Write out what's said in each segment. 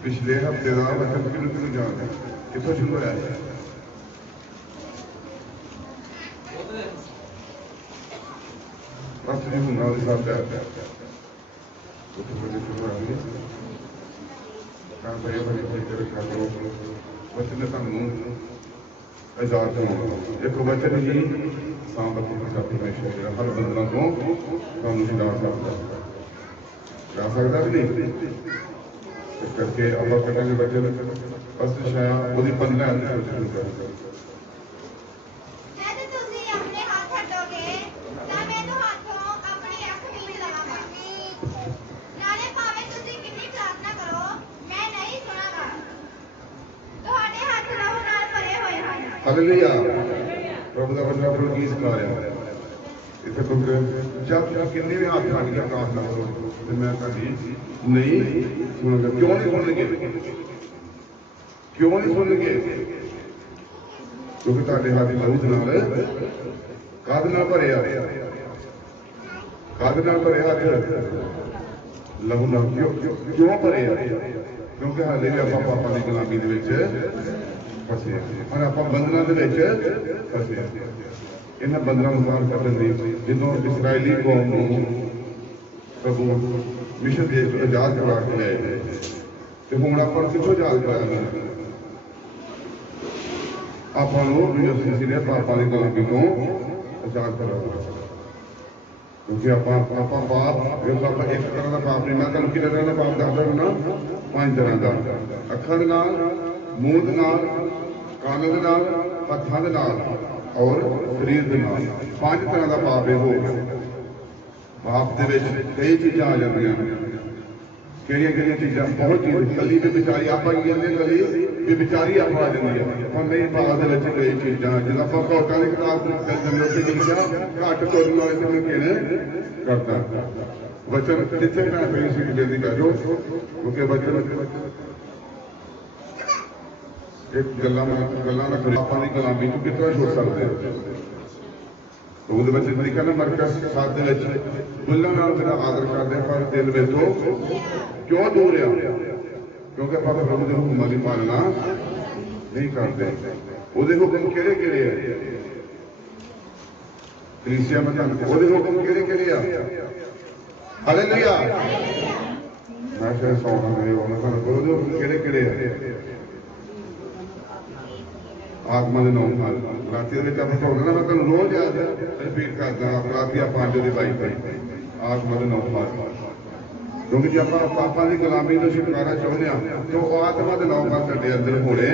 पिछले हफ्ते का वचन किन्नू याद है कितों शुरू होया है पास्टर जी हुंदा दे साथ है उत्थे बड़े शुरू होया काम भैया भाई तेरे खाते वचन ने तुहानू आजाद करो एक वचन ही सांबत परमेश्वर का हर बंधना तो तुहानू छुड़ा सकदा कि नहीं इस करके अल्लाह करेंगे बच्चे बस शायद वो 15 शुरू कर हालेलुया प्रभु का बंदा प्रभु की सिखा रहा है इतने जब किन्ने भी हाथ छड़ के प्रार्थना करो तो मैं कभी नहीं सुनूंगा क्यों नहीं सुनेंगे क्यों नहीं सुनेंगे क्योंकि ਤੁਹਾਡੇ ਹੱਥ ਲਹੂ ਦੇ ਨਾਲ ਕਾਦ ਨਾਲ ਭਰਿਆ ਲਹੂ ਨਾਲ ਕਿਉਂ ਭਰਿਆ ਕਿਉਂਕਿ ਹਾਲੇ ਵੀ ਆਪਾਂ ਪਾਪਾਂ ਦੀ ਗੁਲਾਮੀ ਦੇ ਵਿੱਚ ਫਸੇ ਪਰ ਆਪਾਂ ਬੰਧਨਾਂ ਦੇ ਵਿੱਚ ਫਸੇ ਇਹਨਾਂ ਬੰਧਨਾਂ ਨੂੰ ਬਾਹਰ ਕੱਢਣ ਲਈ ਜਦੋਂ ਇਸਰਾਇਲੀ ਕੌਮ ਨੂੰ ਪ੍ਰਭੂ ਮਿਸ਼ਨ ਦੇਸ਼ ਤੋਂ ਆਜ਼ਾਦ ਕਰਵਾ ਕੇ ਲਿਆਏ ਤੇ ਹੁਣ ਆਪਾਂ ਨੂੰ ਕਿੱਥੋਂ ਆਜ਼ਾਦ ਕਰਾਇਆ ਆਪਾਂ ਨੂੰ ਯਿਸੂ ਨੇ ਪਾਪਾਂ ਦੀ ਗੁਲਾਮੀ ਤੋਂ ਆਜ਼ਾਦ ਕਰਾਇਆ ਕਿਉਂਕਿ ਆਪਾਂ ਪਾਪ ਇਹ ਆਪਾਂ ਇੱਕ ਤਰ੍ਹਾਂ ਦਾ ਪਾਪ ਨਹੀਂ ਮੈਂ ਤੁਹਾਨੂੰ ਕਿੰਨੇ ਤਰ੍ਹਾਂ ਦਾ ਪਾਪ ਦੱਸਦਾ ਨਾ 5 ਤਰ੍ਹਾਂ ਦਾ ਅੱਖਾਂ ਦੇ ਨਾਲ ਮੂੰਹ ਦੇ ਨਾਲ कानों के नाल हथों के नाल और शरीर के नाल 5 तरह का पाप हो गया पाप के कई चीज़ा आ जाए कि चीज़ा बहुत चीज़ कली भी बेचारी आप कली भी बेचारी आप आ जाती है पर नहीं पाप के कई चीज़ा जो आप कोटा की किताब लिखा घट तोड़ने वाले से यकीन करता वचन जिथे मैं फिर बेनती कर रहा क्योंकि वचन एक गल्लां पापां दी गुलामी तो कितना छुड़ सकते ਉਹਦੇ ਵਿੱਚ ਲਿਖਿਆ ਨਾ ਮਰਕਸ 7 ਦੇ ਵਿੱਚ ਬੁੱਲਾਂ ਨਾਲ ਮੇਰਾ ਆਦਰ ਕਰਦੇ ਪਰ ਦਿਲ ਵਿੱਚੋਂ ਕਿਉਂ ਦੂਰ ਆ ਕਿਉਂਕਿ ਆਪਾਂ ਪ੍ਰਭੂ ਦੇ ਹੁਕਮਾਂ ਦੀ ਪਾਲਣਾ ਨਹੀਂ ਕਰਦੇ ਉਹਦੇ ਹੁਕਮ ਕਿਹੜੇ ਕਿਹੜੇ ਆ ਕਲੀਸਿਆ ਮੈਂ ਤੁਹਾਨੂੰ ਉਹਦੇ ਹੁਕਮ ਕਿਹੜੇ ਆ ਹਾਲੇਲੂਇਆ ਮੈਂ ਸ਼ਾਇਦ ਸੌਣਾ ਨਹੀਂ ਉਹਨਾਂ ਤੁਹਾਨੂੰ ਉਹਦੇ ਹੁਕਮ ਕਿਹੜੇ ਆ आत्मा के नाम राती आप पढ़ना ना मैं तुम रोज याद रिपीट करता राती आप 5 की 22 आत्मा के नाम क्योंकि जो आप पापा की गुलामी को छुटकारा चाहते हैं तो आत्मा के नाम साढ़े अंदर होने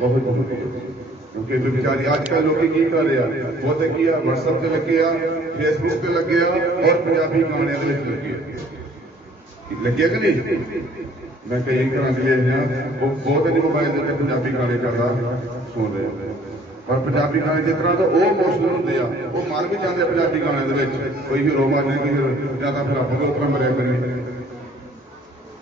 बहुत जरूरी है क्योंकि बेचारी अजकल लोग की कर रहे हैं वो तो की व्हाट्सएप से लगे फेसबुक से लगे और पंजाबी गाने लगे कि नहीं मैं कई घर से देखा वो बहुत ही मोबाइल के पंजाबी गाने ज्यादा सुन रहे पर पंजाबी गाने जिस तरह का वो इमोशनल होंगे वो मर भी जाते पंजाबी गाने कोई हीरो मारने कोई ज्यादा फिर आप उतना मरिया करिए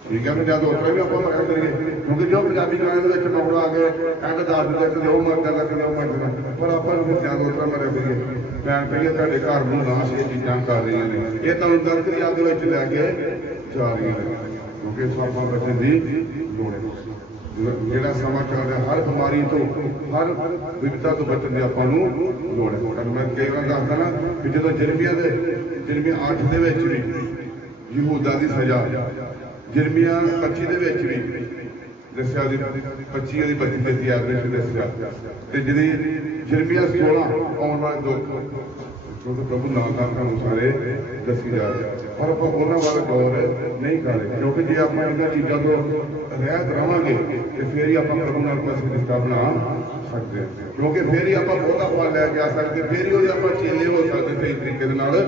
ठीक है ज्यादा उतना भी आप मरिया करिए क्योंकि जो पंजाबी गाने नौड़ा आ गए एंड दस दिया कदे वो मर जाता कदे वो मर जाता पर आप ज्यादा उतना मरिया करिए भैन कहिए ਤੁਹਾਡੇ घर में नाश ये चीज़ा कर रही ने ये तुहानू दर्द की याद लैके जा रही है क्योंकि साफा बचन की लोड़ है ਜਿਹੜਾ ਸਮਾਂ ਚੱਲ ਰਿਹਾ ਹਰ ਬਿਮਾਰੀ ਤੋਂ ਹਰ ਵਿਪਤਾ ਤੋਂ ਬਚਣ ਦੀ ਆਪਾਂ ਨੂੰ ਲੋੜ ਹੈ ਤਾਂ ਮੈਂ ਕਈ ਵਾਰ ਦੱਸਦਾ ਨਾ ਕਿ ਜਦੋਂ ਜਰਮੀਆ 8 ਦੇ ਵਿੱਚ ਵੀ ਯਹੂਦਾ ਦੀ ਸਜ਼ਾ ਜਰਮੀਆ 25 ਦੇ ਵਿੱਚ ਵੀ ਦੱਸਿਆ ਦੀ 25 ਦੀ 32 ਦੇ ਤਿਆਰ ਵਿੱਚ ਦੱਸਿਆ ਤੇ ਜਿਹੜੀ ਜਰਮੀਆ 16 ਆਉਣ ਵਾਲੇ ਦੁੱਖ क्योंकि प्रभु नाम ਤੁਹਾਨੂੰ ਸਾਰੇ ਦੱਸੀ ਜਾ ਰਹੇ ਪਰ ਆਪਾਂ ਉਹਨਾਂ ਵੱਲ ਗੌਰ ਨਹੀਂ ਕਰ ਰਹੇ क्योंकि ਜੇ ਆਪਾਂ ਇਹਨਾਂ ਚੀਜ਼ਾਂ ਤੋਂ ਰਹਿਤ ਰਵਾਂਗੇ ਤੇ ਫਿਰ ਹੀ ਆਪਾਂ ਪ੍ਰਭੂ ਨਾਲ ਕੋਈ ਰਿਸ਼ਤਾ ਬਣਾ ਸਕਦੇ ਹਾਂ क्योंकि ਫਿਰ ਹੀ ਆਪਾਂ ਬਹੁਤਾ ਫਲ ਲੈ ਕੇ ਆ ਸਕਦੇ ਫਿਰ ਹੀ ਉਹਦੇ ਆਪਾਂ ਚੇਲੇ ਹੋ ਸਕਦੇ ਸਹੀ ਤਰੀਕੇ ਦੇ ਨਾਲ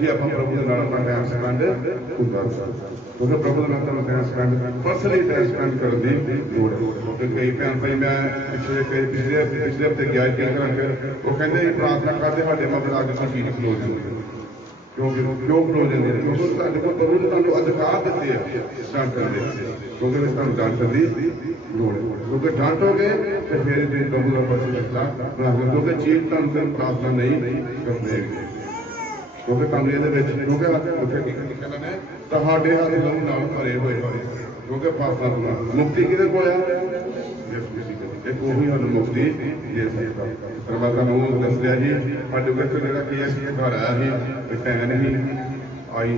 ਜੇ ਆਪਾਂ ਪ੍ਰਭੂ ਦੇ ਨਾਲ ਆਪਣਾ ਟਾਈਮ ਸਪੈਂਡ ਕਰ ਸਕਦੇ क्योंकि प्रभु ਦੇ ਨਾਲ ਤੁਹਾਨੂੰ time spend personally time spend ਕਰਨ ਦੀ ਲੋੜ ਹੈ क्योंकि कई भैन भाई मैं पिछले हफ्ते गया कई घर फिर वो कहते प्रार्थना करते साढ़े मगल अग की चीज खलो जाती क्यों खलो जाती है क्योंकि साढ़े को प्रभु ने तुहानू अधिकार दिते हैं डांटण दे क्योंकि तुहानू डांटण की लोड़ है क्योंकि डांटोगे तो फिर प्रभु का बस रिश्ता बना क्योंकि चीज तुहानू प्रार्थना नहीं कर देगी क्योंकि कमरे क्योंकि उत्थे की कहना ने तुहाडे हाथ लहू नाल भरे होए क्योंकि पापां तो मुक्ति किहदे कोल है एक वही सानूं मुक्ति दे सकदा। पर मैं तुहानूं दस दिया जी साडे कोल जिहड़ा KSC घर आया ਸੀ भैन ही आई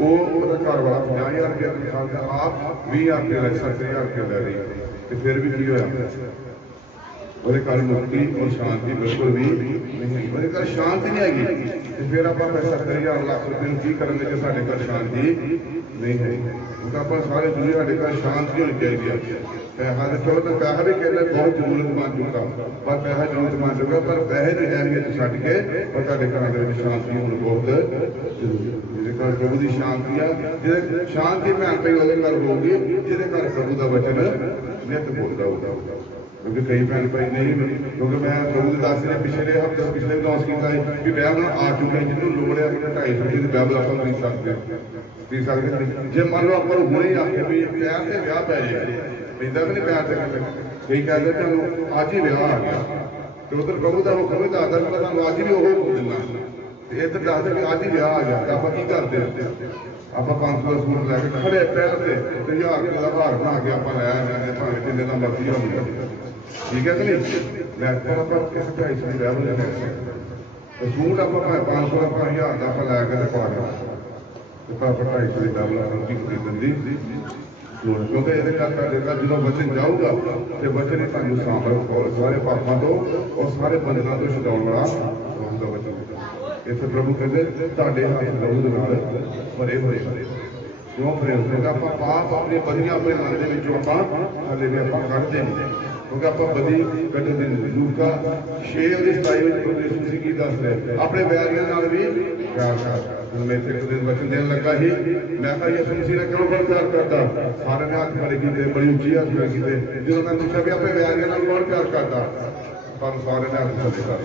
वो घर वाला 50,000 रुपया तनख्वाह ते आप 20,000 रुपया लै 70,000 रुपया लै रही तो फिर भी की होया ਉਹਦੇ ਘਰ ਮੁਕਤੀ और शांति बिल्कुल भी नहीं ਉਹਦੇ ਘਰ शांति नहीं हैगी तो फिर आप 70,000 ਲੱਖ रुपये की करेंगे जो साढ़े घर शांति नहीं है क्योंकि आप सारे दुनिया साढ़े घर शांति होनी चाहिए पैसा तो चलो तो पैसा भी कहते बहुत जरूरत बन चुका पर पैसा जरूरत बन चुका पर पैसे की अहमियत छड्ड के और साढ़े घर शांति होनी बहुत जरूरी जिहदे घर प्रभु की शांति है जिहदे शांति भैन भाई ਉਹਦੇ घर होगी जिहदे घर प्रभु का वचन नित बोलता होगा क्योंकि कई भैन भाई नहीं क्योंकि मैं प्रभु के दास ने पिछले हफ्ते पिछले अनाउंस किया है कि बाइबल आ चुका है जिन्होंने लोड़ है अपने 250 रुपये की बाइबल आप खरीद सकते जे मान लो आप हुणे ही आखे भी पैर से ब्याह पै जाए पैदा भी नहीं पैर से कई कहते चलो अज ही ब्याह आ गया तो उधर प्रभु का हुक्म है दादा मैं तुहानूं अज भी वो हुक्म दिना इधर दस दे अज ही ब्याह आ गया तो आप की करते आप 500 का सूट लैके खड़े पहले तो 1000 रुपये का हार बना के आप लै आने भावें जिन्ने का मर्जी हो ठीक है कि नहीं लैपटॉप आप किस 250 की बैबल ले सकते सूट आप 500 का 1000 का आप लैके पा लेना तो आप 250 की बैबल की खरीदन की क्योंकि ये जो वचन जाऊगा तो वचन ही तुहानूं सामर्थ सारे पापों तो और सारे बंधनों तो छुड़ाउण वाला होगा वचन इत्थे प्रभु कहते तुहाडे हाथ लहू दे नाल भरे होए क्यों भरे होए क्योंकि आप पाप अपनी बदियां अपने मन के विचों आप हाले भी आप कढदे नहीं क्योंकि आप बदी कढदे नहीं लूका 6:27 प्रभु यीशु मसीह की दस रहे अपने बैरियां नाल भी प्यार कर मैं एक दिन वचन देने लगा ही मैं कहा यीशु मसीह ने क्यों प्यार करता सारे ने हाथ खड़े कीते बड़ी उच्ची हाथ खड़े कीते जो मैं पूछा भी अपने बैरियां नाल कौन प्यार करता पर सारे ने हाथ खड़े कर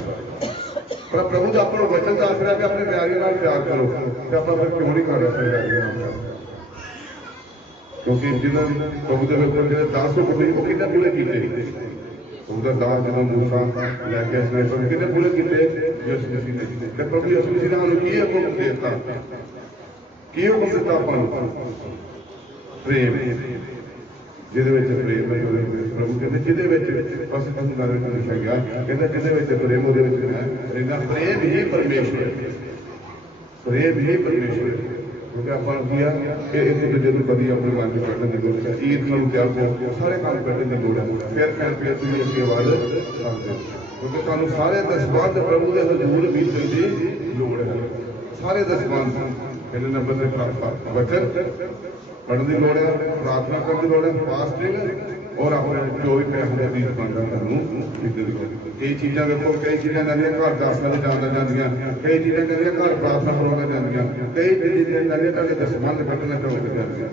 पर प्रभु का अपना वचन दस रहा कि अपने प्यारियों नाल प्यार करो तो आप फिर क्यों नहीं कर रहे अपने प्यारियों नाल प्यार क्योंकि जिन्होंने प्रभु के ऊपर जो 10 हुक्म वो कितने पूरे किए उधर दास जो मूसा लैके इसने कितने पूरे किए यीशु मसीह ने तो प्रभु यीशु मसीह ने हमें की हुक्म देता की हुक्म दिता अपन प्रेम जिहदे विच प्रेम है प्रभु कहते जिहदे विच बस गल लिखा गया कहते जिहदे विच प्रेम उहदे विच रहना प्रेम ही परमेश्वर प्रेम ही परमेश्वर क्योंकि आप किया कि एक दूजे को कभी अपने मन में कढ़ने की लोड़ है ईद में त्याग हो सारे काम करने की लोड़ है फिर तुम इसके बाद क्योंकि तुहानूं सारे दसवान प्रभु के हजूर भी की लोड़ है सारे दसवान पहले नंबर से वचन पढ़ने की लोड़ है प्रार्थना करने की लोड़ है फास्टिंग और अपने जो भी पैसे की दुकानदार कई चीज़ा देखो कई चीज़ा कहदियां घर दस बजे जाना जांदियां कई चीज़ा कहदियां घर प्रार्थना करवाना जांदियां कई चीज़ा कहदियां तुहाडे दसमंध कट्टने करवाने जांदियां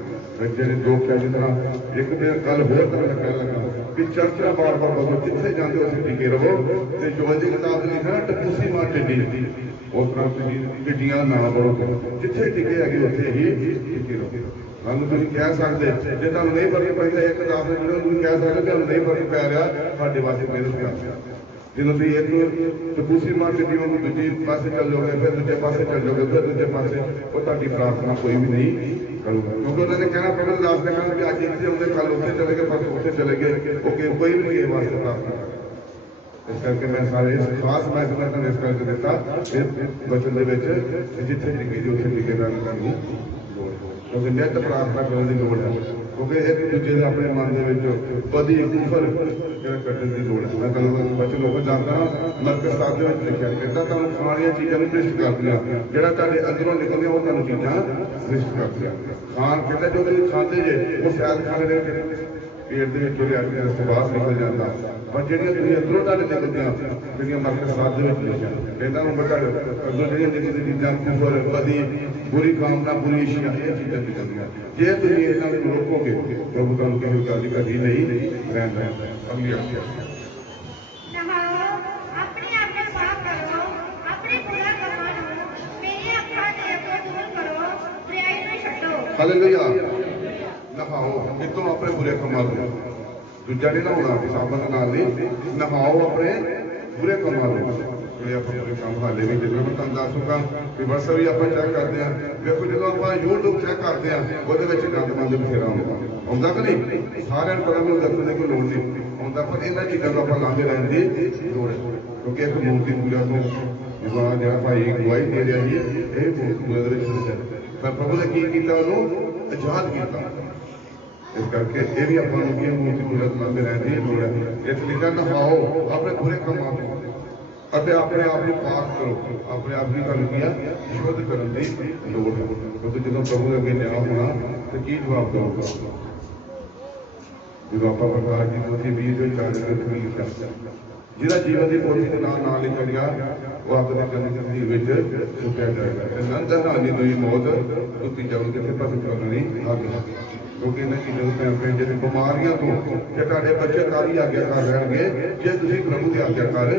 जिहड़े लोग कह जिस एक दिन गल होर कहने लगा कि चर्च ना बार बार बोलो जिथे जाते हो टिके रहो तो जोल की किताब लिखा ना टपूसी मां टिड्डी उस तरह टिड्डियां का नाम पढ़ो जिथे टिके है उत्थे ही टिके रहो हम तुम कह सकते जो तुम नहीं पढ़नी पैदा एक दास ने तुम कह सकते तुम नहीं पढ़नी पै रहा साढ़े वास्ते मेरे प्यार जो तुम एक टपूसी मार के जीवन दूजे पास चल जाओगे फिर दूजे पास चल जाओगे फिर दूजे पास वो ताड़ी प्रार्थना कोई भी नहीं करूँगा क्योंकि उन्होंने कहना प्रभु दास ने कहना कि आज इतने होंगे कल उत्थे चले गए परसों उत्थे चले गए ओके कोई भी नहीं वास्ते प्रार्थना इस करके मैं सारे खास मैसेज मैं इस करके दिता वचन के जिथे टिके जो उत्थे टिके रहने की लोड़ क्योंकि नित प्रार्थना करने की लोड़ है क्योंकि एक दूजे के अपने मन के बदी कुफर कट्टने की लोड़ है मैं तुम बचन होकर जाता मरकज साहब के लिखा कहता तुम खानिया चीज़ों भ्रिष्ट कर दिया जोड़ा तुहाडे अंदरों निकलदियां वो तुहानूं चीज़ां भ्रिष्ट कर दिया खान कहता जो तुसीं खाते जे वो शायद खाने दे पेट के विचों लिया के बाहर निकल जाता पर जिहड़ियां तुसीं अंदरों तुहाडे निकलदियां जिहड़ियां मरकज साहब के लिखिया कहता हूँ बता अंदरों जिहड़ियां चीज़ां कुफर बदी बुरी कामना बुरी इच्छा ये चीज़ां निकलदियां जे तुसीं इन्हां नूं रोकोगे प्रभु तुहानूं किसी गल दी कभी नहीं रहना अगली आख्या हालेलुया नहाओ कितों अपने बुरे कमां लो दूजा नहीं नहाना साबन नाल नहीं नहाओ अपने बुरे कमां लो ये आप काम हाले भी जितना मैं तुम दसूँगा कि बस भी आप चेक करते हैं देखो जो आप यूट्यूब चेक करते हैं वो गंद मंद बथेरा आਉਂਦਾ कि नहीं सारे पता मैं दसने की लोड़ नहीं आਉਂਦਾ पर इन्होंने चीज़ों को आप लाते रहने की लोड़ है क्योंकि एक मूर्ति पूजा को जो जो भाई गवाही दे रहा है ये मूर्ति पूजा पर प्रभु ने की किया उन्होंने आजाद किया इस करके ये भी अपना मूर्ति पूजा लाते रहने की लोड़ है इसलिए नहाओ अपने बुरे कामों को अपने अपने आप को पाक करो अपने आप की गल किया शुद्ध करने की लोड़ है क्योंकि जो प्रभु अगे न्याय होना तो की जवाब दोगा जो आप प्रकार की पोथी भी जो जिहदा जीवन की पोथी के नाम लिखा गया वो अपने जन्म में चुकया जाएगा नंद हानि कोई मौत उसकी जरूरत किसी पास करनी आ गया क्योंकि इन्हें चीज़ों से अपने जिन बीमारियों को कि तुहाडे बच्चे काली आज्ञाकार रहेंगे जे तुसीं प्रभु की आज्ञाकार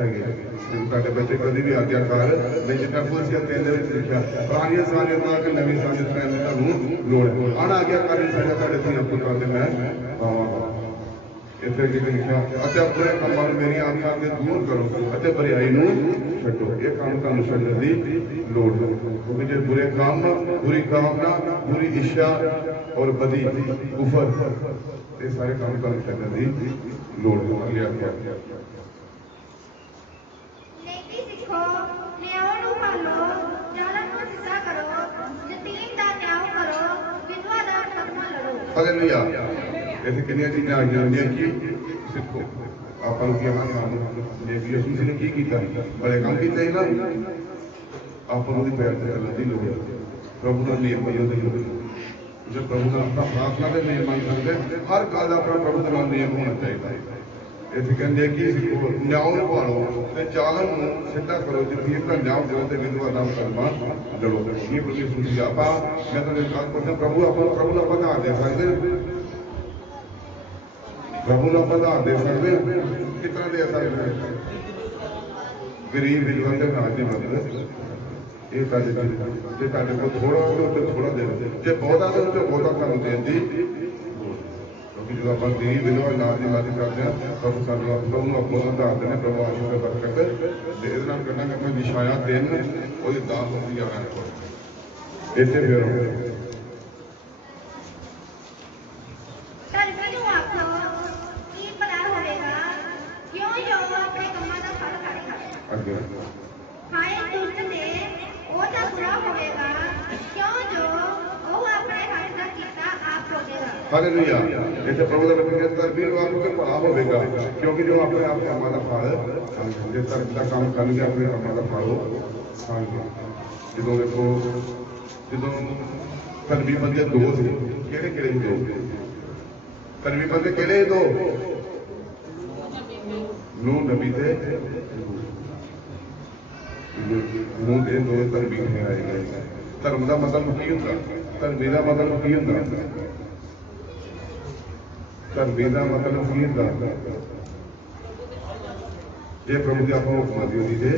हैगे तुहाडे बच्चे कभी भी आज्ञाकार नहीं जितना कुछ कहते लिखा पुरानियां सारियां कि नवीं सारियां तुहानूं लोड़ है अनाज्ञाकारी सारियां तुहाडे धीआं पुत्तां ते मैं पावांगा इसे लिखा बुरे कामों मेरी आंखों के दूर करो बरियाई छो ये काम तुहानूं छड्डण दी लोड़ है क्योंकि जो बुरे काम बुरी कामना बुरी इच्छा और बदी कुफर ये सारे काम तुहानूं छड्डण दी लोड़ है हालेलुया इतने कितनी चीज़ा आई होंगे कि सिखो आप यीशु ने की किया बड़े काम किए ना आप पैर से चलने की लोड़ प्रभु का नियम बजो की लोड़ जो प्रभु का अपना प्रार्थना के नियम मान सकते हर गल अपना प्रभु का नियम होना चाहिए इतने कहते कि न्याय पालो चालन सीधा करो जितनी का न्याय करो तो विधवा दाम करना लड़ो ये प्रति सूची आप मैं तो गल पूछना प्रभु आप प्रभु का आधार दे सकते प्रभु का आधार दे सकते कितना दे सकते गरीब विधवा के नाम की मदद ये को थोड़ा थोड़ा दे जो बहुता तो बहुता सानू देन दी क्योंकि जो आप गरीब विधवा नाम की मदद करते हैं प्रभु सानू प्रभु अपना आधार देने प्रभु आशीष बरकत करना कि मैं निशाया दिन वो दान होती जा रहा है इतने फिर हालेलुया इसे प्रभु का वचन कहता है वीर आपको के भला होगा क्योंकि जो अपने आप कामों का फल जिस तरह का काम करके अपने कामों का फल खाएंगे जो देखो जो धर्मी बंदे दो थे केड़े दो धर्मी बंदे केड़े दो नूह नबी थे नूह दे दो धर्मी आए गए धर्म का मतलब की होंदा धर्मी का मतलब की होंदा धर्मी का मतलब की होंदा जे प्रभु की आपको हुक्म दी दे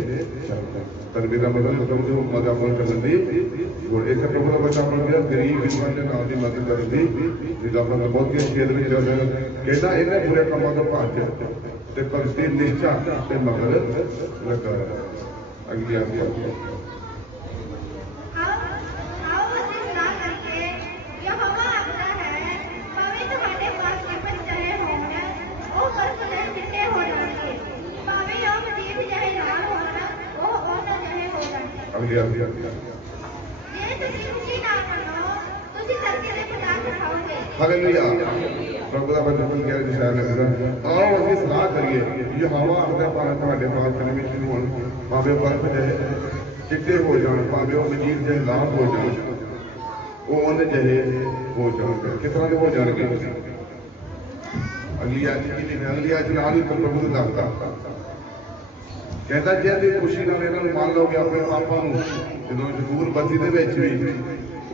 धर्मी का मतलब प्रभु की हुक्म का पालन करने दी और इसे प्रभु का बच्चा बन गया गरीब विधवा के नाम की मदद करने दी जिसका मतलब बहुत ही छेद में चल रहा है कहता इन्हें बुरे कामों का भाग्य ते परिस्थिति निश्चा ते मगर लगा अगली आज्ञा हालेलुया प्रभु का वचन क्या दिशा लगदा आओ ਅਸੀਂ ਸਲਾਹ ਕਰੀਏ ਇਹ ਹਵਾ ਆਪਣੇ ਪਾਸ ਤੁਹਾਡੇ ਪਾਸ ਕਰਨੇ ਵਿੱਚ ਸ਼ੁਰੂ ਹੋਣ ਭਾਵੇਂ ਬਰਫ਼ ਦੇ ਚਿੱਟੇ ਹੋ ਜਾਣ ਭਾਵੇਂ ਉਹ ਮਜੀਦ ਦੇ ਲਾਲ ਹੋ ਜਾਣ ਉਹ ਉਹਨੇ ਜਿਹੇ ਹੋ ਜਾਣ ਕਿਸ ਤਰ੍ਹਾਂ ਦੇ ਹੋ ਜਾਣਗੇ ਅਗਲੀ ਆਇਤ ਕੀ ਲਿਖਿਆ ਅਗਲੀ ਆਇਤ ਨਾਲ ਹੀ ਪ੍ਰਭੂ ਨੂੰ ਦੱਸਦਾ ਕਹਿੰਦਾ ਜੇ ਤੁਸੀਂ ਖੁਸ਼ੀ ਨਾਲ ਇਹਨਾਂ ਨੂੰ ਮੰਨ ਲਓਗੇ ਆਪਣੇ ਪਾਪਾਂ ਨੂੰ ਜਦੋਂ ਜ਼ਬੂਰ ਬੱਤੀ ਦੇ ਵਿੱਚ ਵੀ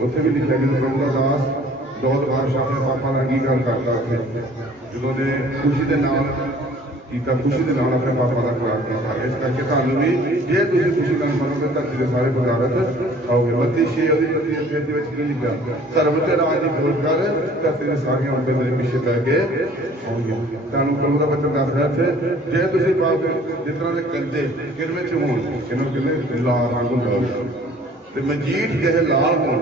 ਉੱਥੇ ਵੀ ਲਿਖਿਆ ਗਿਆ ਪ੍ਰਭੂ ਦਾ ਦਾਸ दौड़ बादशाह अपने पापा का अंगीकार करता जो ने खुशी के नाल किया खुशी के नाल अपने पापा का करार किया इस करके तुहानूं भी जे तुसीं खुशी नाल मनोगे धरती के सारे पदार्थ खाओगे। मत्ती 6:33 की लिखा, धर्म ते राज की खोज कर, धरती के सारियां औरतें मेरे पीछे पै के आउणगियां। तुहानूं प्रभु का वचन दस रहा है, जे तुसीं पाप जिस तरह के गंदे किनमें च होण, इन्हां किन्ने लाल रंग हुंदा ते मजीठ जिहे लाल होण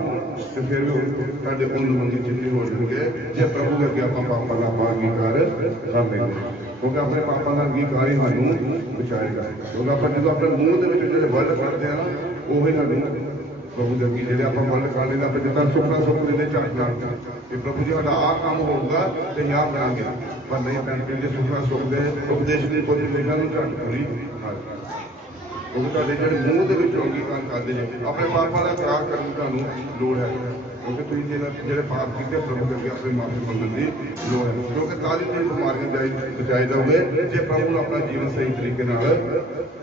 ते फिर भी साडे उन्न मंगी चिट्टे हो जाणगे जे प्रभु अगे आपां पापां दा अंगीकार कर लेंगे। क्योंकि अपने पापां दा अंगीकार ही सानूं बचाएगा। क्योंकि आपां जो अपने मूँह दे विच जिहड़े वल फड़दे आ ना, ओही सानूं प्रभु दे अगे जिहड़े आपां वल फड़ लेंगे, आपां जिद्दां सुखना सुख लेंदे झट नाल कि प्रभु जी साडा आह काम होऊगा ते आह करांगे, पर नहीं भैन जी सुखना सुख दे उपदेश दी कोई लिखा नहीं झट पूरी क्योंकि तुहाडे जिहड़े मूँह दे विच अंगीकार करदे ने अपने पापां दा इकरार करन दी तुहानूं लोड़ है। क्योंकि तुसीं जिहड़े पाप कीते प्रभु अगे अपनी माफी मंगण दी लोड़ है। क्योंकि तारी तुसीं बीमारियां बचाए जाओगे जे प्रभु नूं अपना जीवन सही तरीके नाल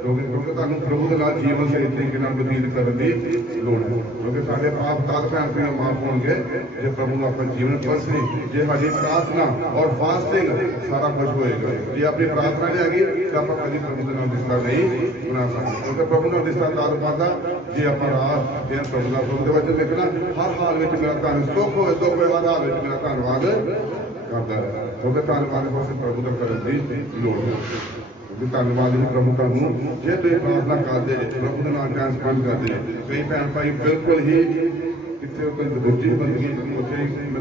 क्योंकि तुहानूं प्रभु दे नाल जीवन सही तरीके नाल बतीत करन दी लोड़ है। क्योंकि साडे पाप तद भैन भरा माफ होणगे जे प्रभु नूं अपना जीवन बसनी, जे साडी प्रार्थना और फास्टिंग सारा कुछ होएगा। जे अपनी प्रार्थना नहीं हैगी तो आपां कदी प्रभु दे नाल रिश्ता नहीं बना सकते। क्योंकि प्रभु नाल रिश्ता तद बनदा जे आपां राह जे प्रभु दा प्रभु दे वचन लिखना, हर हाल में मेरा धन सुख हो दुख हो हर हाल में मेरा धन्यवाद करता है। क्योंकि धन्यवाद बस प्रभु का करने की लोड़ है। क्योंकि धन्यवाद ही प्रभु तुहानूं जे तुसीं प्रार्थना करते प्रभु के नाल टाइम स्पेंड करते। कई भैन भाई बिल्कुल ही कितने कोई दबुर्जी बंदगी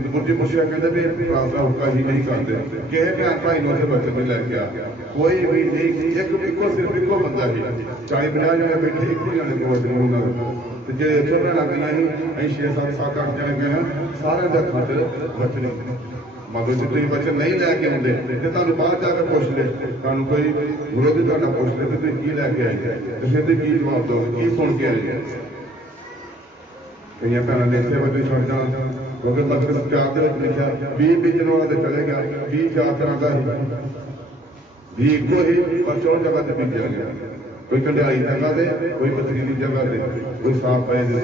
दबुर्जी पुछया कहते भी प्रार्थना हुक्का ही नहीं करते। किसी भैन भाई ने उसे बचन नहीं लैके आ कोई भी नहीं, एक सिर्फ इको बंदा ही 40-50 जने बैठे एक जने को वचन उन्होंने जे चुभन लग गई अं 6-7-8 जने गए हैं सारे के अखां च वचन मतलब जो तुम वचन नहीं लैके आते तो तुहानूं बाहर जाकर पुछ ले, तुहानूं कोई विरोधी तुहाडा पुछ ले तो तुसीं की लैके आए तो फिर की जवाब दो की सुन के आए। कई भैनों ने इसे वजह छड़ जाना क्योंकि मतलब 4 के लिखा 20 बीजन वाला तो चले गया 20 4 तरह का भी इको ही पर 4 जगह से बीजा गया। कोई कंडियाई जगह से, कोई पथरीली जगह से, कोई साफ पै से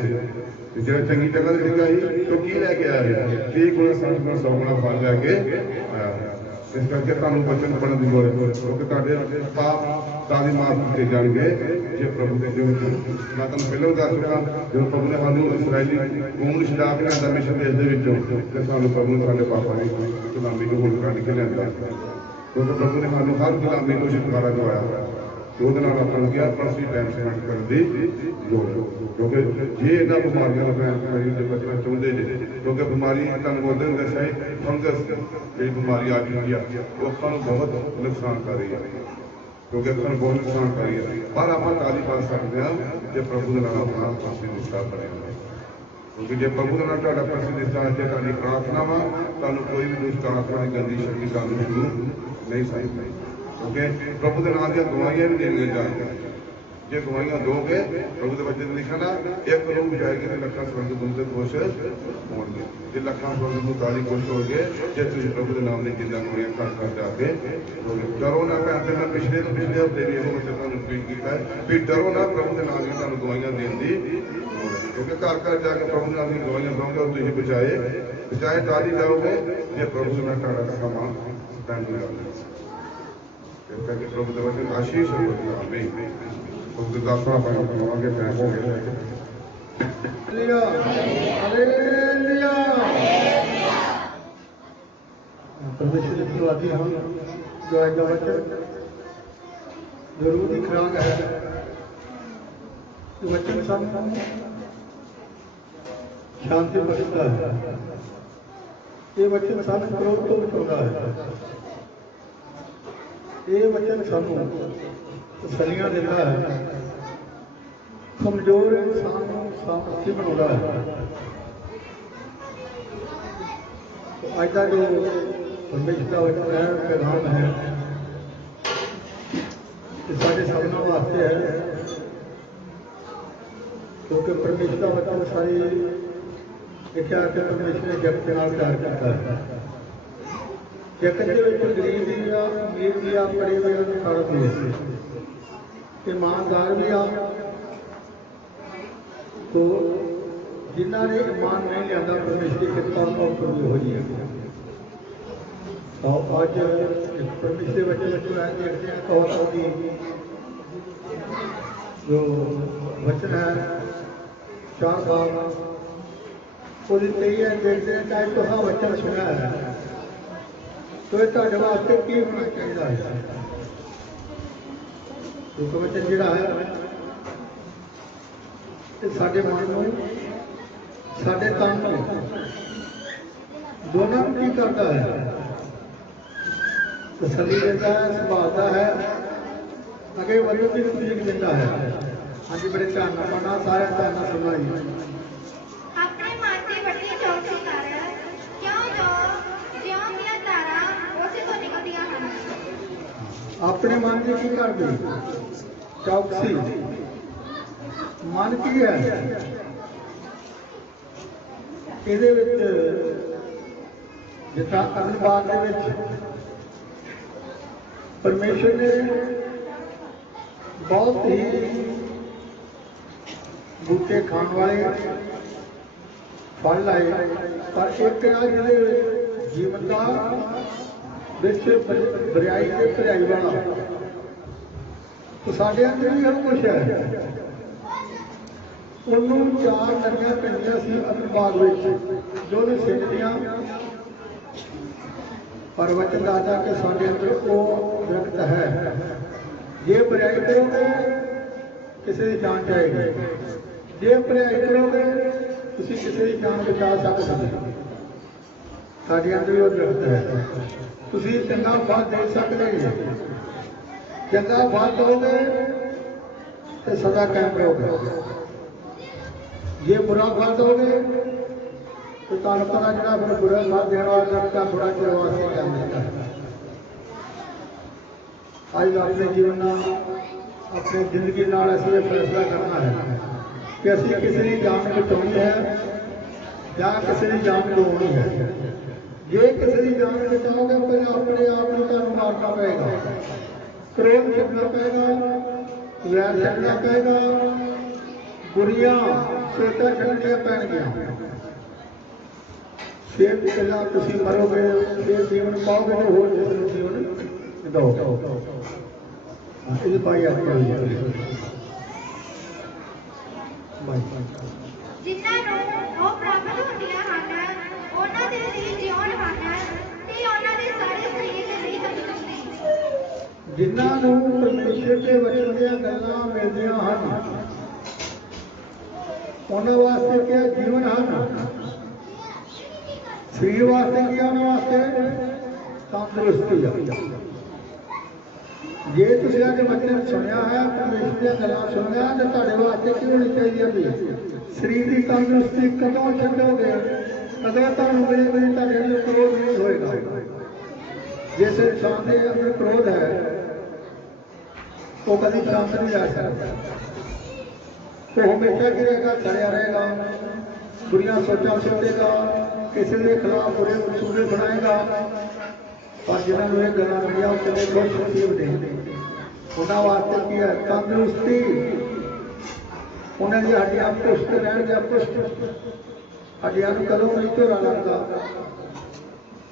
जो चंगी जगह से लिखा ही तो की लैके आया है 30 गुणा 60 गुणा 100 गुणा फल लैके आया। इस करके तुहानूं वचन पढ़ने की लोड़ है क्योंकि तुहाडे पाप तादी माफ किए जाएंगे जे प्रभु के जो मैं तुहानूं पहले दस चुका जो प्रभु ने सानूं इसराइली कौम नूं छुड़ा के लिआंदा मिस्र देश दे विचों ते सानूं प्रभु ने साडे पापां दी गुलामी नूं हुण कढ के लिआंदा क्योंकि प्रभु ने सानूं हर गुलामी नूं छुटकारा दिवाया। ਉਹਦੇ ਨਾਲ ਆਪਾਂ ਨੂੰ ਕਿਹਾ ਪਰਸੀ ਟਾਈਮ ਸਪੈਂਡ ਕਰਨ ਦੀ ਲੋੜ ਹੈ ਕਿਉਂਕਿ ਜੇ ਇਹਨਾਂ ਬਿਮਾਰੀਆਂ ਦਾ ਫੈਸਲਾ ਦੇ ਬਚਣਾ ਚਾਹੁੰਦੇ ਜੇ ਕਿਉਂਕਿ ਬਿਮਾਰੀ ਤੁਹਾਨੂੰ ਉਹਦੇ ਨੂੰ ਦੱਸਿਆ ਫੰਗਸ ਜਿਹੜੀ ਬਿਮਾਰੀ ਆ ਚੁੱਕੀ ਆ ਉਹ ਅੱਖਾਂ ਨੂੰ ਬਹੁਤ ਨੁਕਸਾਨ ਕਰ ਰਹੀ ਹੈ ਕਿਉਂਕਿ ਅੱਖਾਂ ਨੂੰ ਬਹੁਤ ਨੁਕਸਾਨ ਕਰ ਰਹੀ ਹੈ ਪਰ ਆਪਾਂ ਤਾਲੀ ਪਾ ਸਕਦੇ ਹਾਂ ਜੇ ਪ੍ਰਭੂ ਦੇ ਨਾਲ ਆਪਣਾ ਪਰਸੀ ਰਿਸ਼ਤਾ ਬਣਿਆ ਹੋਵੇ क्योंकि जो प्रभु के नाल तुहाडा परसी रिश्ता है तुहाडी प्रार्थना वा तुहानूं कोई भी दुष्ट आत्मा की गंदी शक्ति तुहानूं छू नहीं सकती क्योंकि प्रभु के नाम दी गवाहियां भी देनियां चाहिए। जे गवाहियां दोगे प्रभु के वचन लिखा ना एक रूह जाएगी तो लखां स्वर्गदूत खुश होणगे जे लखां स्वर्गदूत ताली खुश हो गए जे तुसीं प्रभु के नाम दी जिन्ना गवाहियां कर जाके डरो ना भैन मैं पिछले हफ्ते भी इहो वचन तुहानूं रिपीट कीता है भी डरो ना प्रभु के नाम दी तुहानूं गवाहियां देण दी क्योंकि घर घर जाके प्रभु नाम की गवाहियां दोगे और तुसीं बचाए ताली जाओगे जे प्रभु के नाल तुहाडा समा स्पेंड करोगे। करके प्रभु के वचन आशीष हो आमीन। प्रभु के दासों आप आगे टाइम हो गया हालेलुया परमेश्वर की वादी हम जो आज का वचन जरूरी खुराक है तो वचन सब शांति बख्शता है ये वचन सब क्रोध तो बचाता है ये वचन सानू तसलियां देता है कमजोर इंसान को सामर्थ्य बनाता है। तो आज का जो परमेश्वर का वचन है पैगाम है सारे सबनों वास्ते है क्योंकि परमेश्वर का वचन सारी लिखा कि परमेश्वर ने जगत के नाल प्यार करता है जगत के गरीब भी आ अमीर भी आ पढ़े हुए सारा भी ईमानदार भी आ तो जिन्हों ने ईमान नहीं लिया परमेश्वर की किताब हो जी तो अज परमेश्वर बच्चे देखते हैं कौन की जो वचन है चार बार वो कही है देखते हैं चाहे तुसा वचन सुना है तो ये ਤੁਹਾਡੇ वास्ते की होना चाहिए है एक वचन जिहड़ा है ये साडे मन नूं साडे तन नूं दोनों की करता है तसली देता है संभालता है अगे वजन की तकलीफ देता है हाँ जी बड़े ध्यान नाल सुनना सारे ध्यान नाल सुनना जी अपने मन की बड़ी चौकसी कर क्यों जो ज्यों दियां तारा उसी तो निकलदियां हन अपने मन की कर दी चौकसी मन की है ਇਹਦੇ ਵਿੱਚ ਜਿੱਦਾਂ ਅਗਲੀ ਬਾਤ ਦੇ ਵਿੱਚ ਪਰਮੇਸ਼ਰ ਨੇ ਬਹੁਤ ਹੀ ਬੂਟੇ ਖਾਣ ਵਾਲੇ ਫਲ ਲਾਏ ਪਰ ਇੱਕ ਨਾ ਜਿਹਦੇ ਜੀਵਨ ਦਾ ਵਿੱਚ ਬਰਿਆਈ ਤੇ ਭਰਿਆਈ ਵਾਲਾ तो साढ़े अंदर भी हर कुछ है उन्होंने चार नदियां पैंदियां सी अपने बाग जो ने सिंधियां पर वचन दाता के साढ़े अंदर वो दरख्त है जे भरियाई करोगे किसी की जान जाएगी जे भरियाई करोगे किसी की जान बचा सकते हो साढ़े अंदर वो दरख्त है तुसी चंगा फल दे सकते हो चंगा फल दोगे तो सदा कायम रहोगे जे बुरा फल दोगे तो तुहानू पता जिहड़ा फिर बुरा फल देने वाला रखता थोड़ा चिर वास्ते कायम रहता है अज अपने जीवन अपनी जिंदगी नाल असीं ये फैसला करना है कि असीं किसी की जान बचाउणी है या किसी की जान लुआउणी है जे किसी की जान बचाओगे पहले अपने आप को तुहानू मारना पएगा क्रोध छड्डना पएगा वैर छड्डना पएगा बुरियां सोचा छड्डनियां पैणगियां फिर पहला तुसीं मरोगे फिर जीवन पाओगे तो होर किसी नूं जीवन दो इस भाई आज्ञा होई है जिन्हां नूं ਉਹ ਪ੍ਰਾਪਤ ਹੁੰਦੀਆਂ ਹਨ ਉਹਨਾਂ ਦੇ ਲਈ ਜਿਉਣ ਹਨ ਤੇ ਉਹਨਾਂ ਦੇ ਸਾਰੇ ਸਰੀਰ ਦੇ ਲਈ ਤੰਦਰੁਸਤੀ जिन्हां नूं परमेश्वर के वचन दीआं गल्लां मिलदियां हन उन्हां वास्ते क्या जीवन हन शरीर वास्ते क्या उन्हां वास्ते तंदुरुस्ती है जे तुसीं अज वचन सुनिया है परमेश्वर दीआं गल्लां सुनिया तो तुहाडे वास्ते की होनी चाहिए है शरीर की तंदुरुस्ती कदों छड्डोगे कदों तुहानूं मेरे तुहाडे अंदर क्रोध नहीं होएगा जिस इंसान के अंदर क्रोध है वो कभी शांत नहीं रह सकता वो हमेशा की रहेगा चढ़िया रहेगा बुरिया सोचा सोचेगा किसी के खिलाफ बुरे मंसूबे बनाएगा पर जिन्होंने ये गल्लां मिलियां उसने खुश नसीब ने उन्होंने वास्ते की है तंदुरुस्ती उन्हें जी हड्डियां पुष्ट रहने पुष्ट हड्डियां कदों नहीं धोरा लगता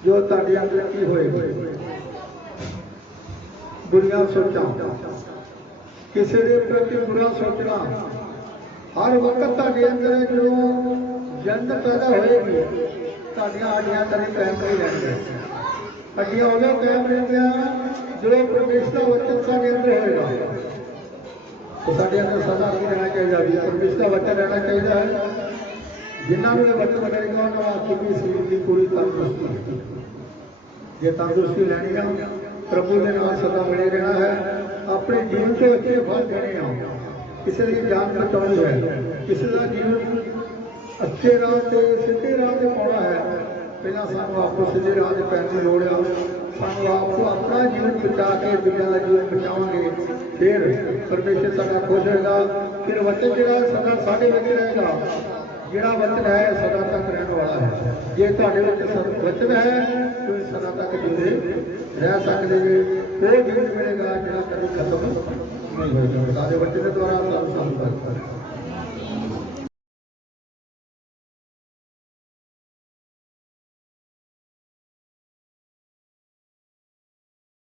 जो तुहाडे अंदर की होएगी बुरिया सोचा किसी के प्रति बुरा सोचना हर वक्त तुहाडे अंदर जो जंग पैदा होएगी तुहाडियां हड्डियां कभी कायम नहीं रहणगीआं हड्डियां उदों कायम रहंदियां जो परमेश्वर का वचन तुहाडे अंदर होएगा तो साडे अंदर सदा नहीं रहना चाहिए परमेश्वर का वचन रहना चाहिए है जिन्होंने ये वचन मिलेगा उन्होंने वास्ते भी शरीर की पूरी तंदुरुस्ती जे तंदुरुस्ती लैनी है प्रभु के नाम सदा मिले रहना है अपने जीवन से अच्छे फल देने हैं किसी की जान बचानी है किसी का जीवन अच्छे राह से सीधे राह से पाना है पहला सानू आपको सीधे राह से पैन की लोड़ है सानू आपको अपना जीवन बचा के दुनिया का जीवन बचाओगे फिर परमेश्वर सदा खुश होगा फिर वचन जो सदा साढ़े विच रहेगा जिहड़ा वचन है सदा तक रहने वाला है जे तुहाडे विच वचन है तो सदा तक जिंदे रह सकते हैं वो जीवन मिलेगा जिहड़ा कभी खत्म नहीं होगा सारे वचन के द्वारा सानू सानू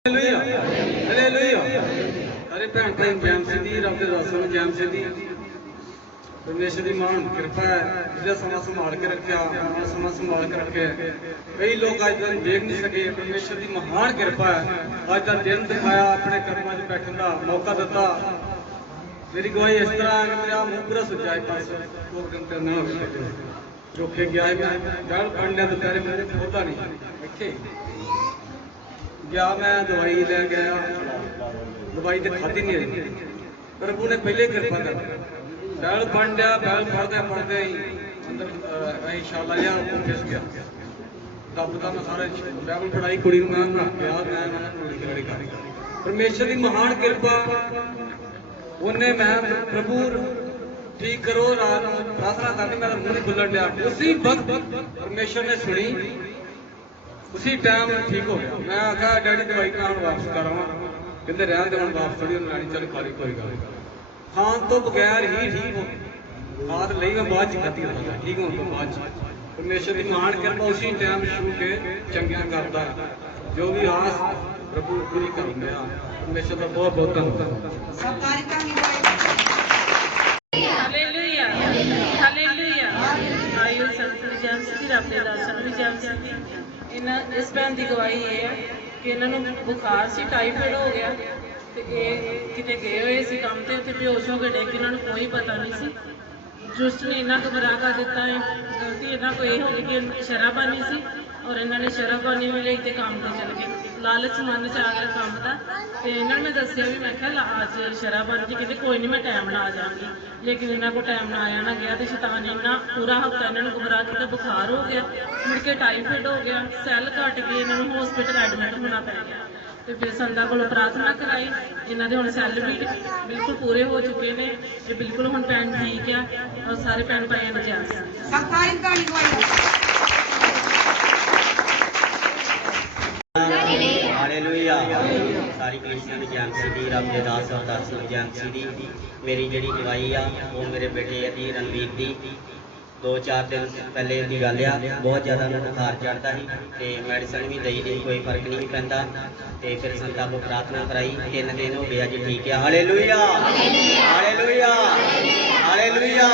हालेलुया हालेलुया सारे भैन भाई जैम सिद्धि रब दे दासां नूं जैम सिद्धि परमेश्वर की महान कृपा है जिसे समा संभाल के रखा, समा संभाल के रखे। कई लोग अज तक देख नहीं सके, परमेश्वर की महान कृपा है अज तक दिन दिखाया, अपने कर्मां 'च बैठने का मौका दिता। मेरी गवाही इस तरह है कि मेरा मुंह पूरा सुझा पास प्रोग्राम करना हो चौखे गया है, मैं गल पढ़ने तो तेरे मेरे खोता नहीं इतने गया, मैं दवाई ले गया, दवाई तो खाधी नहीं रही, प्रभु ने पहले कृपा कर बैल बन गया, बैल पढ़ते ही अंदर शाला लिया फिस गया, दबदा मैं सारा बैबल पढ़ाई कुड़ी मैं गया, मैं परमेश्वर की महान कृपा उन्हें मैं प्रभु ठीक करो रात प्रार्थना करनी, मैं मुंह नहीं खुलन दिया, उसी वक्त परमेश्वर ने सुनी, उसी टाइम ठीक हो गया। मैं आखा डैडी दवाई खान वापस करावा, कहते रहन दे वापस थोड़ी लानी, चल खाली कोई गल खान तो बगैर ही ठीक हो, खाद ली मैं बाद खाती होता ठीक होने तो बाद। परमेश्वर की महान कृपा उसी टाइम छू के चंगियां करता है, जो भी आस प्रभु पूरी कर दिया। परमेश्वर का बहुत बहुत धन्यवाद। हालेलुया हालेलुया आयो संत जैम सी रब दे दासां भी जैम सी। इन्हां इस भैन की गवाही ये है कि इन्हों बुखार से टाइफाइड हो गया, तो ये किते गए हुए सी काम ते उत्थे बेहोश हो के डेग, इन्हों कोई पता नहीं सी। दुष्ट ने इन्ना गुमराह कर दिता है, गलती इन्हों को यह होगी कि शराबानी सी और इन्होंने शराबानी में लेते काम पर चल गए, लालच मन च आ गया काम का। तो इन्होंने मैं दसिया भी मैं क्या आज शराबानी जी कहते कोई नहीं मैं टाइम ना आ जाऊँगी, लेकिन इन्हों को टाइम ना आया ना गया, तो शैतान इन्ना पूरा हफ्ता इन्होंने गुमराह किया, बुखार हो गया, मुड़ के टाइफाइड हो गया, सैल घट गए, इन्होंने हॉस्पिटल एडमिट होना पै गया। तो फिर संदा को प्रार्थना कराई, इन्हों के हम सैल भी बिल्कुल पूरे हो चुके हैं, ये बिल्कुल हम भैन ठीक है और सारे भैन भाइयों ने हालेलुया सारी कलीसिया की जैम सी रब दे दास और दासी की जैम सी। मेरी जी गवाही आ वो मेरे बेटे है जी रणवीर की 2-4 दिन पहले की गल आ, बहुत ज़्यादा मैं बुखार चढ़ता ही तो मैडिसन भी दई दी, कोई फर्क नहीं पैंदा, तो फिर संतां को प्रार्थना कराई, 3 दिन हो गया जी ठीक है। Hallelujah hallelujah hallelujah.